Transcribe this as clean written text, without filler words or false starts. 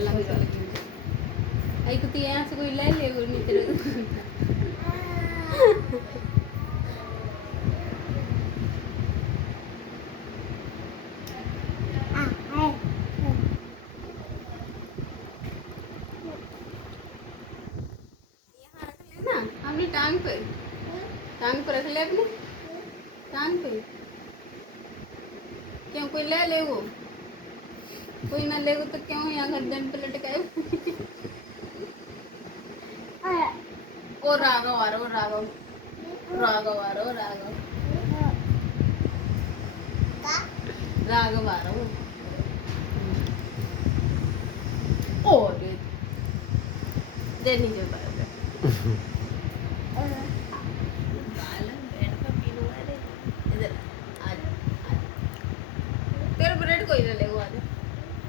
लग आई को तिया से कोई ले ले वो नहीं तेरे अपनी टांग पे रख ले अपनी टांग पे क्यों कोई ले ले वो कोई ना ले तो क्यों यहाँ गर्दन पे लटकाए ओ राघव आ रहा राघव राघव आ रहा राघव राघव आ रहा ओ दे नहीं जो